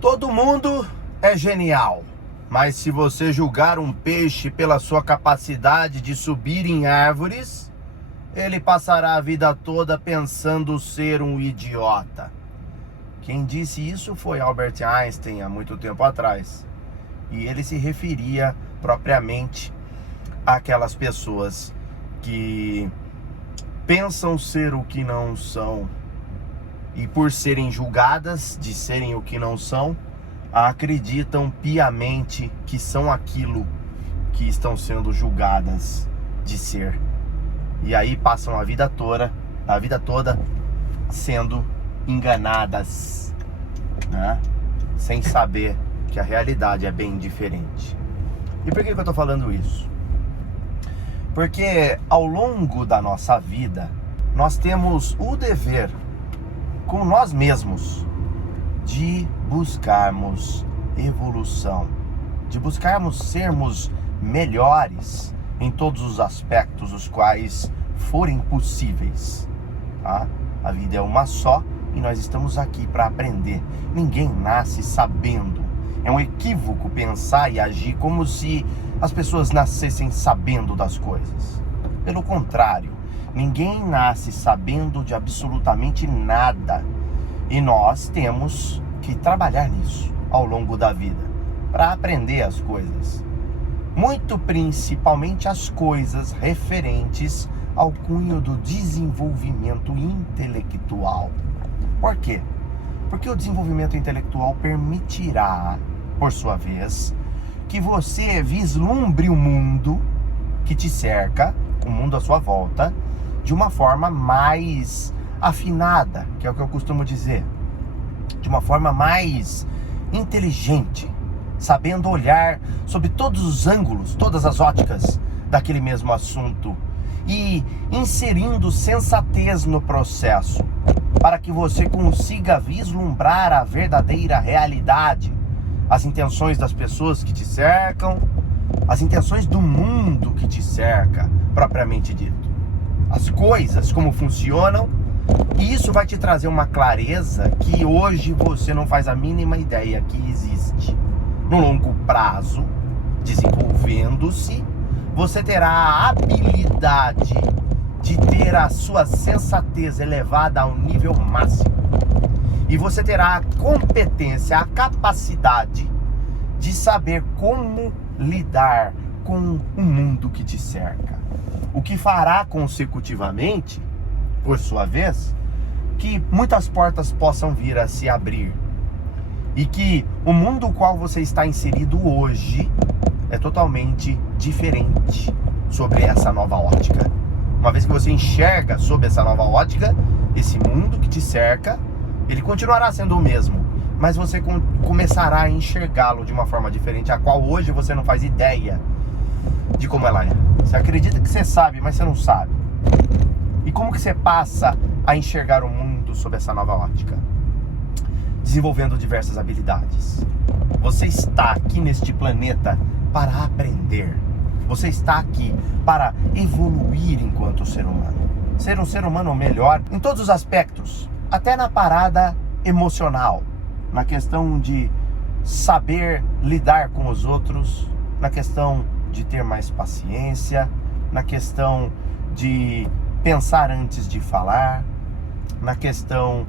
Todo mundo é genial, mas se você julgar um peixe pela sua capacidade de subir em árvores, ele passará a vida toda pensando ser um idiota. Quem disse isso foi Albert Einstein há muito tempo atrás. E ele se referia propriamente àquelas pessoas que pensam ser o que não são e por serem julgadas de serem o que não são, acreditam piamente que são aquilo que estão sendo julgadas de ser. E aí passam a vida toda sendo enganadas, né? Sem saber que a realidade é bem diferente. E por que eu estou falando isso? Porque ao longo da nossa vida, nós temos o dever com nós mesmos de buscarmos evolução, de buscarmos sermos melhores em todos os aspectos os quais forem possíveis, tá? A vida é uma só e nós estamos aqui para aprender. Ninguém nasce sabendo. É um equívoco pensar e agir como se as pessoas nascessem sabendo das coisas. Pelo contrário, ninguém nasce sabendo de absolutamente nada. E nós temos que trabalhar nisso ao longo da vida, para aprender as coisas. Muito principalmente as coisas referentes ao cunho do desenvolvimento intelectual. Por quê? Porque o desenvolvimento intelectual permitirá, por sua vez, que você vislumbre o mundo que te cerca, o mundo à sua volta, de uma forma mais afinada, que é o que eu costumo dizer, de uma forma mais inteligente, sabendo olhar sobre todos os ângulos, todas as óticas daquele mesmo assunto e inserindo sensatez no processo, para que você consiga vislumbrar a verdadeira realidade, as intenções das pessoas que te cercam, as intenções do mundo que te cerca, propriamente dito. As coisas, como funcionam, e isso vai te trazer uma clareza que hoje você não faz a mínima ideia que existe. No longo prazo, desenvolvendo-se, você terá a habilidade de ter a sua sensatez elevada ao nível máximo. E você terá a competência, a capacidade de saber como lidar com o mundo que te cerca. O que fará consecutivamente, por sua vez, que muitas portas possam vir a se abrir. E que o mundo no qual você está inserido hoje é totalmente diferente sobre essa nova ótica. Uma vez que você enxerga sob essa nova ótica, esse mundo que te cerca, ele continuará sendo o mesmo, mas você começará a enxergá-lo de uma forma diferente, a qual hoje você não faz ideia de como ela é. Você acredita que você sabe, mas você não sabe. E como que você passa a enxergar o mundo sob essa nova ótica? Desenvolvendo diversas habilidades. Você está aqui neste planeta para aprender. Você está aqui para evoluir enquanto ser humano. Ser um ser humano melhor em todos os aspectos. Até na parada emocional. Na questão de saber lidar com os outros. Na questão de ter mais paciência. Na questão de pensar antes de falar. Na questão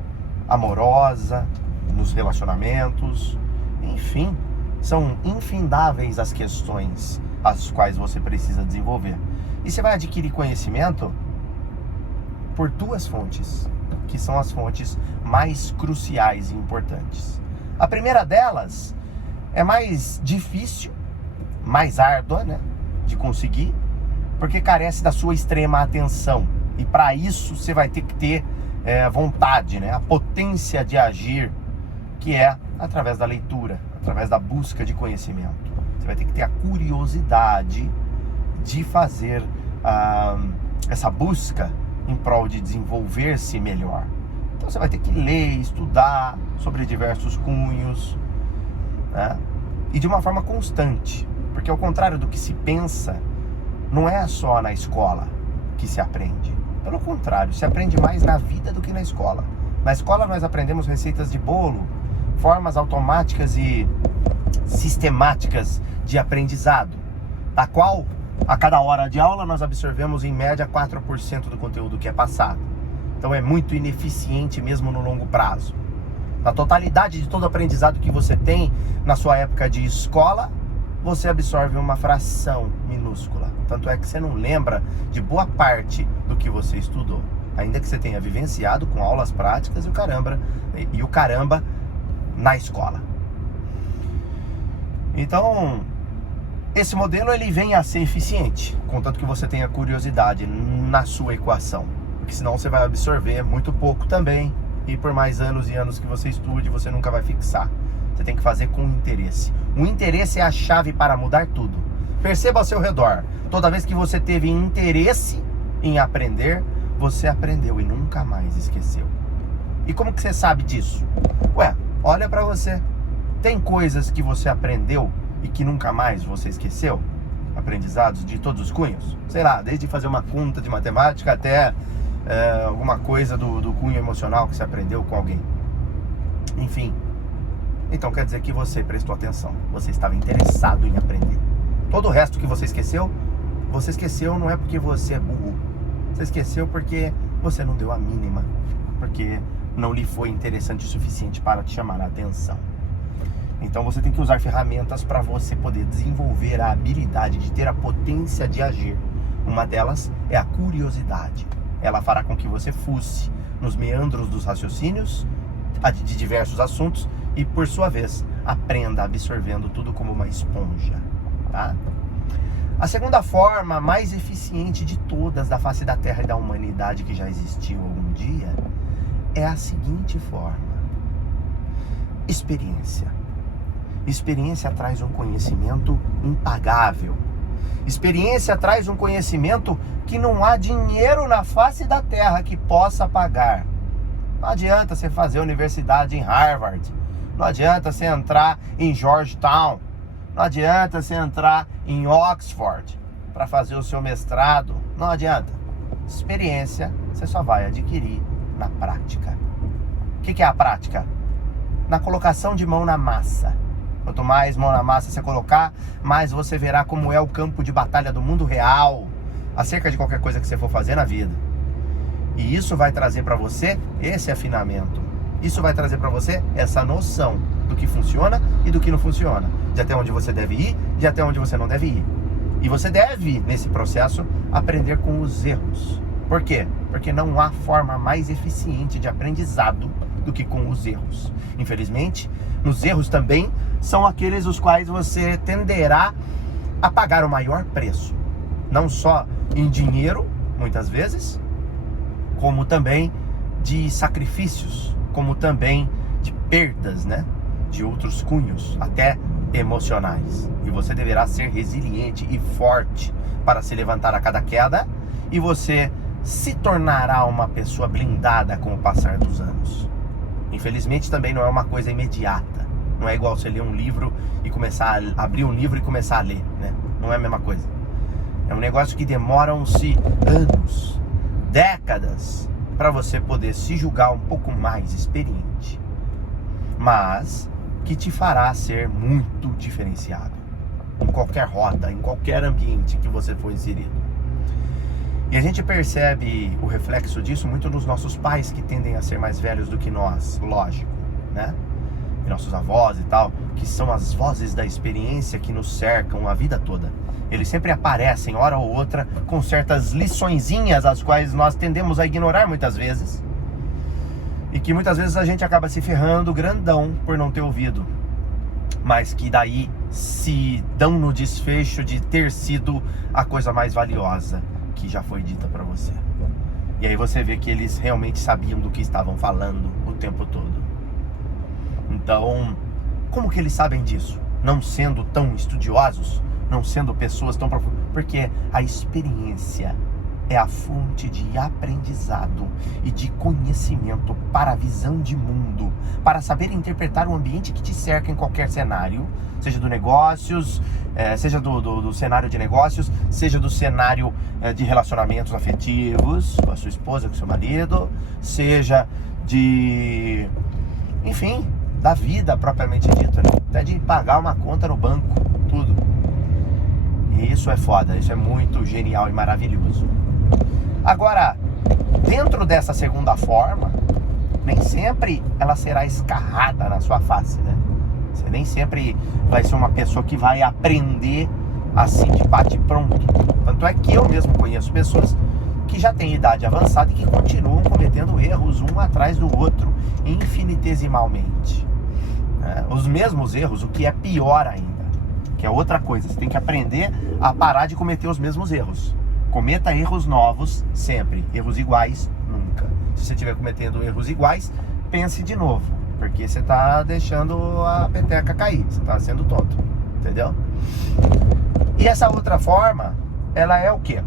amorosa. Nos relacionamentos. Enfim, são infindáveis as questões as quais você precisa desenvolver. E você vai adquirir conhecimento por duas fontes, que são as fontes mais cruciais e importantes. A primeira delas é mais difícil, mais árdua, né, de conseguir, porque carece da sua extrema atenção. E para isso você vai ter que ter vontade, né, a potência de agir, que é através da leitura, através da busca de conhecimento. Você vai ter que ter a curiosidade de fazer essa busca em prol de desenvolver-se melhor. Então você vai ter que ler, estudar sobre diversos cunhos, né? E de uma forma constante, porque ao contrário do que se pensa, não é só na escola que se aprende. Pelo contrário, se aprende mais na vida do que na escola. Na escola nós aprendemos receitas de bolo, formas automáticas e sistemáticas de aprendizado, da qual a cada hora de aula nós absorvemos em média 4% do conteúdo que é passado. Então é muito ineficiente mesmo no longo prazo. Na totalidade de todo o aprendizado que você tem na sua época de escola, você absorve uma fração minúscula. Tanto é que você não lembra de boa parte do que você estudou, ainda que você tenha vivenciado com aulas práticas e o caramba na escola. Então, esse modelo ele vem a ser eficiente, contanto que você tenha curiosidade na sua equação, porque senão você vai absorver muito pouco também, e por mais anos e anos que você estude, você nunca vai fixar. Você tem que fazer com interesse. O interesse é a chave para mudar tudo. Perceba ao seu redor, toda vez que você teve interesse em aprender, você aprendeu e nunca mais esqueceu. E como que você sabe disso? Ué, olha para você. Tem coisas que você aprendeu e que nunca mais você esqueceu? Aprendizados de todos os cunhos? Sei lá, desde fazer uma conta de matemática até alguma coisa do cunho emocional que você aprendeu com alguém. Enfim. Então quer dizer que você prestou atenção. Você estava interessado em aprender. Todo o resto que você esqueceu não é porque você é burro. Você esqueceu porque você não deu a mínima. Porque não lhe foi interessante o suficiente para te chamar a atenção. Então você tem que usar ferramentas para você poder desenvolver a habilidade de ter a potência de agir. Uma delas é a curiosidade. Ela fará com que você fuce nos meandros dos raciocínios de diversos assuntos e, por sua vez, aprenda absorvendo tudo como uma esponja, tá? A segunda forma mais eficiente de todas da face da Terra e da humanidade que já existiu algum dia é a seguinte forma: experiência. Experiência traz um conhecimento impagável. Experiência traz um conhecimento que não há dinheiro na face da Terra que possa pagar. Não adianta você fazer universidade em Harvard. Não adianta você entrar em Georgetown. Não adianta você entrar em Oxford para fazer o seu mestrado. Não adianta. Experiência você só vai adquirir na prática. O que é a prática? Na colocação de mão na massa. Quanto mais mão na massa você colocar, mais você verá como é o campo de batalha do mundo real acerca de qualquer coisa que você for fazer na vida. E isso vai trazer para você esse afinamento. Isso vai trazer para você essa noção do que funciona e do que não funciona. De até onde você deve ir, de até onde você não deve ir. E você deve, nesse processo, aprender com os erros. Por quê? Porque não há forma mais eficiente de aprendizado do que com os erros. Infelizmente, nos erros também são aqueles os quais você tenderá a pagar o maior preço. Não só em dinheiro, muitas vezes, como também de sacrifícios, como também de perdas, né? De outros cunhos, até emocionais. E você deverá ser resiliente e forte para se levantar a cada queda, e você se tornará uma pessoa blindada com o passar dos anos. Infelizmente também não é uma coisa imediata. Não é igual você ler um livro e começar a abrir um livro e começar a ler, né? Não é a mesma coisa. É um negócio que demoram-se anos, décadas, para você poder se julgar um pouco mais experiente, mas que te fará ser muito diferenciado em qualquer roda, em qualquer ambiente que você for inserido. E a gente percebe o reflexo disso muito nos nossos pais, que tendem a ser mais velhos do que nós, lógico, né? E nossos avós e tal, que são as vozes da experiência que nos cercam a vida toda. Eles sempre aparecem, hora ou outra, com certas liçõezinhas, as quais nós tendemos a ignorar muitas vezes. E que muitas vezes a gente acaba se ferrando grandão por não ter ouvido. Mas que daí se dão no desfecho de ter sido a coisa mais valiosa que já foi dita para você. E aí você vê que eles realmente sabiam do que estavam falando o tempo todo. Então, como que eles sabem disso? Não sendo tão estudiosos, não sendo pessoas tão profundas, porque a experiência é a fonte de aprendizado e de conhecimento para a visão de mundo, para saber interpretar o ambiente que te cerca em qualquer cenário, seja do negócios, seja do cenário de negócios, seja do cenário de relacionamentos afetivos, com a sua esposa, com o seu marido, seja de, enfim, da vida propriamente dita, né? Até de pagar uma conta no banco, tudo. E isso é foda, isso é muito genial e maravilhoso. Agora, dentro dessa segunda forma, nem sempre ela será escarrada na sua face, né? Você nem sempre vai ser uma pessoa que vai aprender assim de bate-pronto. Tanto é que eu mesmo conheço pessoas que já têm idade avançada e que continuam cometendo erros um atrás do outro, infinitesimalmente. Os mesmos erros, o que é pior ainda, que é outra coisa. Você tem que aprender a parar de cometer os mesmos erros. Cometa erros novos sempre, erros iguais nunca. Se você estiver cometendo erros iguais, pense de novo, porque você está deixando a peteca cair, você está sendo tonto, entendeu? E essa outra forma, ela é o quê?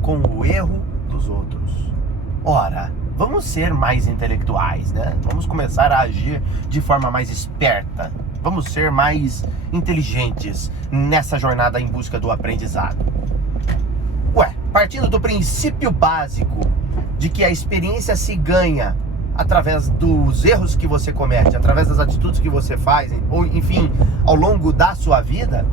Com o erro dos outros. Ora, vamos ser mais intelectuais, né? Vamos começar a agir de forma mais esperta. Vamos ser mais inteligentes nessa jornada em busca do aprendizado. Ué, partindo do princípio básico de que a experiência se ganha através dos erros que você comete, através das atitudes que você faz, ou enfim, ao longo da sua vida,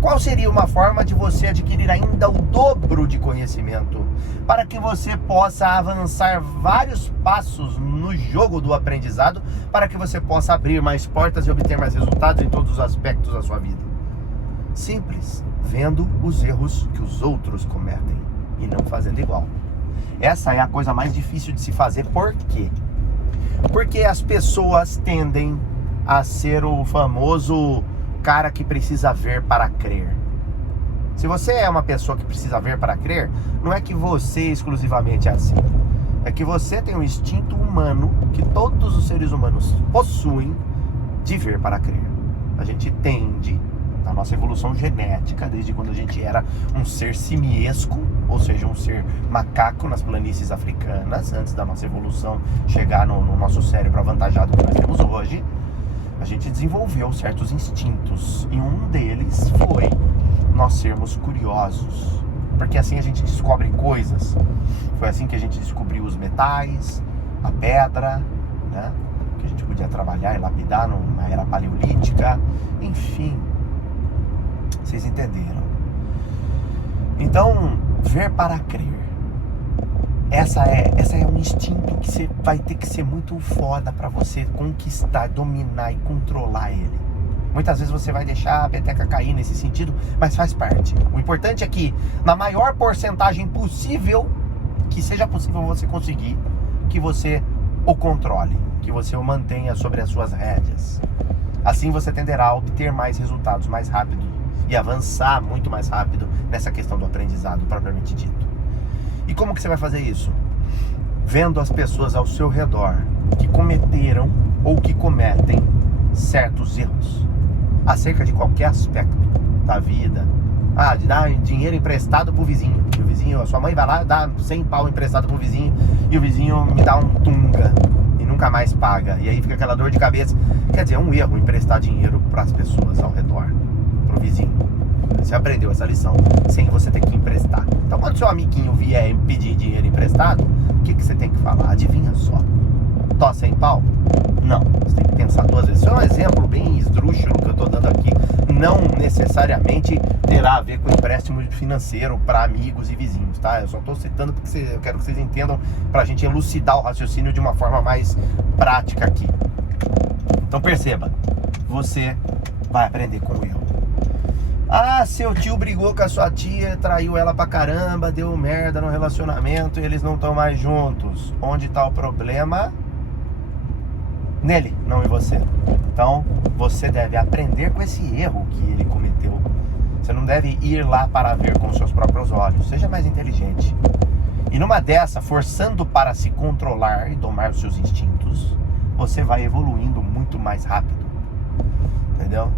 qual seria uma forma de você adquirir ainda o dobro de conhecimento para que você possa avançar vários passos no jogo do aprendizado, para que você possa abrir mais portas e obter mais resultados em todos os aspectos da sua vida? Simples, vendo os erros que os outros cometem e não fazendo igual. Essa é a coisa mais difícil de se fazer. Por quê? Porque as pessoas tendem a ser o famoso cara que precisa ver para crer. Se você é uma pessoa que precisa ver para crer, não é que você exclusivamente é assim. É que você tem um instinto humano que todos os seres humanos possuem de ver para crer. A gente tende, na nossa evolução genética, desde quando a gente era um ser simiesco, ou seja, um ser macaco nas planícies africanas, antes da nossa evolução chegar no nosso cérebro avantajado que nós temos hoje, a gente desenvolveu certos instintos, e um deles foi nós sermos curiosos, porque assim a gente descobre coisas. Foi assim que a gente descobriu os metais, a pedra, né? Que a gente podia trabalhar e lapidar na era paleolítica, enfim, vocês entenderam. Então, ver para crer, essa é um instinto que você vai ter que ser muito foda para você conquistar, dominar e controlar ele. Muitas vezes você vai deixar a peteca cair nesse sentido, mas faz parte. O importante é que, na maior porcentagem possível, que seja possível você conseguir, que você o controle, que você o mantenha sobre as suas rédeas. Assim você tenderá a obter mais resultados mais rápido e avançar muito mais rápido nessa questão do aprendizado propriamente dito. E como que você vai fazer isso? Vendo as pessoas ao seu redor que cometeram ou que cometem certos erros acerca de qualquer aspecto da vida. De dar dinheiro emprestado pro vizinho. E o vizinho, a sua mãe vai lá, dá 100 pau emprestado pro vizinho, e o vizinho me dá um tunga e nunca mais paga. E aí fica aquela dor de cabeça. Quer dizer, é um erro emprestar dinheiro para as pessoas ao redor, pro vizinho. Você aprendeu essa lição sem você ter que emprestar. Então quando seu amiguinho vier pedir dinheiro emprestado, o que você tem que falar? Adivinha só. Tó 100 pau? Não, você tem que pensar duas vezes. Isso é um exemplo bem esdrúxulo que eu estou dando aqui. Não necessariamente terá a ver com empréstimo financeiro para amigos e vizinhos, tá? Eu só estou citando porque eu quero que vocês entendam, para a gente elucidar o raciocínio de uma forma mais prática aqui. Então perceba, você vai aprender com o erro. Seu tio brigou com a sua tia, traiu ela pra caramba, deu merda no relacionamento e eles não estão mais juntos. Onde está o problema? Nele, não em você. Então, você deve aprender com esse erro que ele cometeu. Você não deve ir lá para ver com seus próprios olhos. Seja mais inteligente. E numa dessa, forçando para se controlar e domar os seus instintos, você vai evoluindo muito mais rápido. Entendeu?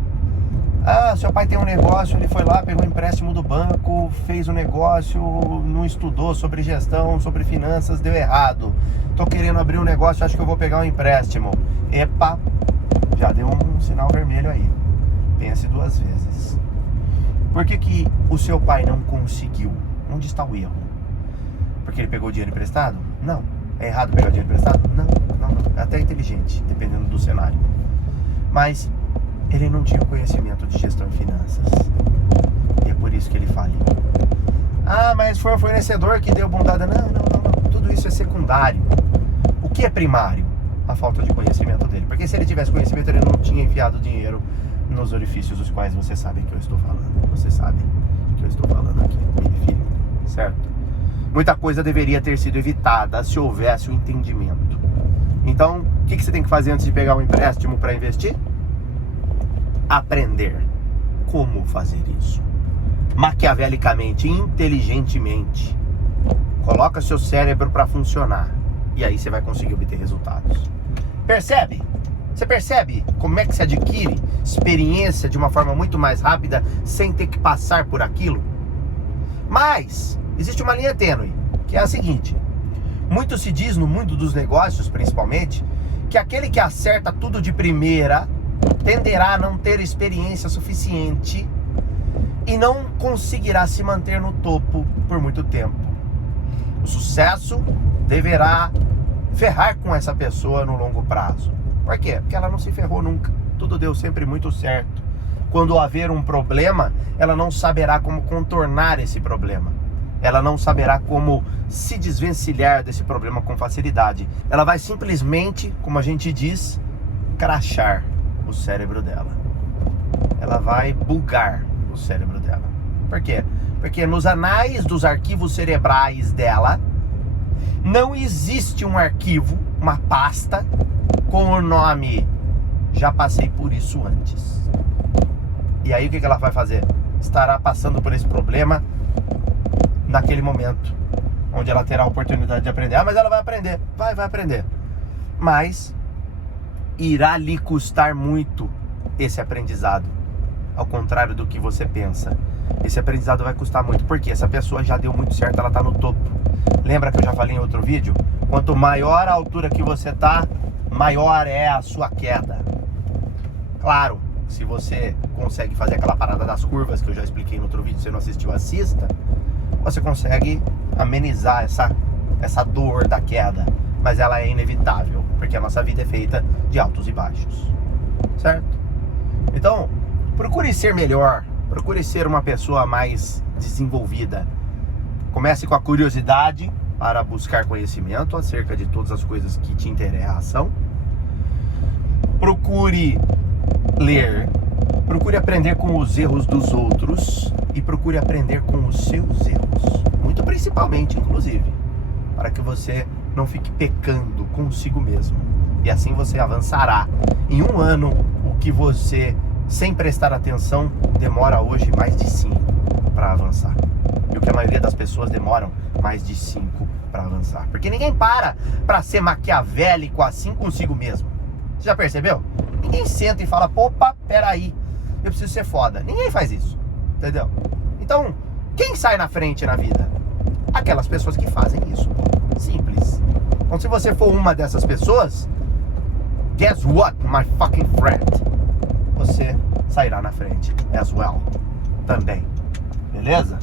Seu pai tem um negócio, ele foi lá, pegou um empréstimo do banco, fez o negócio, não estudou sobre gestão, sobre finanças, deu errado. Tô querendo abrir um negócio, acho que eu vou pegar um empréstimo. Epa, já deu um sinal vermelho aí. Pense duas vezes. Por que o seu pai não conseguiu? Onde está o erro? Porque ele pegou dinheiro emprestado? Não. É errado pegar dinheiro emprestado? Não. É até inteligente, dependendo do cenário. Mas ele não tinha conhecimento de gestão e finanças. E é por isso que ele faliu. Ah, mas foi o fornecedor que deu bondade. Não. Tudo isso é secundário. O que é primário? A falta de conhecimento dele. Porque se ele tivesse conhecimento, ele não tinha enfiado dinheiro nos orifícios dos quais vocês sabem que eu estou falando. Vocês sabem que eu estou falando aqui, meu filho. Certo? Muita coisa deveria ter sido evitada se houvesse um entendimento. Então, o que você tem que fazer antes de pegar um empréstimo para investir? Aprender como fazer isso. Maquiavelicamente, inteligentemente. Coloca seu cérebro para funcionar. E aí você vai conseguir obter resultados. Percebe? Você percebe como é que se adquire experiência de uma forma muito mais rápida sem ter que passar por aquilo? Mas existe uma linha tênue, que é a seguinte: muito se diz no mundo dos negócios, principalmente, que aquele que acerta tudo de primeira tenderá a não ter experiência suficiente e não conseguirá se manter no topo por muito tempo. O sucesso deverá ferrar com essa pessoa no longo prazo. Por quê? Porque ela não se ferrou nunca. Tudo deu sempre muito certo. Quando haver um problema, ela não saberá como contornar esse problema. Ela não saberá como se desvencilhar desse problema com facilidade. Ela vai simplesmente, como a gente diz, crashar o cérebro dela. Ela vai bugar o cérebro dela. Por quê? Porque nos anais dos arquivos cerebrais dela, não existe um arquivo, uma pasta, com o nome "já passei por isso antes". E aí o que ela vai fazer? Estará passando por esse problema naquele momento, onde ela terá a oportunidade de aprender. Ah, mas ela vai aprender. Vai aprender. Mas irá lhe custar muito esse aprendizado. Ao contrário do que você pensa. Esse aprendizado vai custar muito, porque essa pessoa já deu muito certo, ela está no topo. Lembra que eu já falei em outro vídeo? Quanto maior a altura que você está, maior é a sua queda. Claro, se você consegue fazer aquela parada das curvas que eu já expliquei no outro vídeo, se você não assistiu, assista. Você consegue amenizar essa dor da queda, mas ela é inevitável, porque a nossa vida é feita de altos e baixos, certo? Então, procure ser melhor, procure ser uma pessoa mais desenvolvida. Comece com a curiosidade para buscar conhecimento acerca de todas as coisas que te interessam. Procure ler, procure aprender com os erros dos outros e procure aprender com os seus erros, muito principalmente, inclusive, para que você não fique pecando consigo mesmo. E assim você avançará. Em um ano, o que você, sem prestar atenção, demora hoje mais de 5 para avançar. E o que a maioria das pessoas demoram mais de 5 para avançar. Porque ninguém para ser maquiavélico assim consigo mesmo. Você já percebeu? Ninguém senta e fala: opa, peraí, eu preciso ser foda. Ninguém faz isso, entendeu? Então, quem sai na frente na vida? Aquelas pessoas que fazem isso. Simples. Então, se você for uma dessas pessoas, guess what, my fucking friend? Você sairá na frente as well, também. Beleza?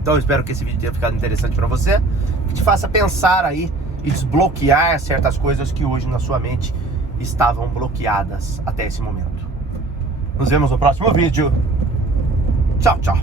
Então eu espero que esse vídeo tenha ficado interessante para você, que te faça pensar aí e desbloquear certas coisas que hoje na sua mente estavam bloqueadas até esse momento. Nos vemos no próximo vídeo. Tchau, tchau.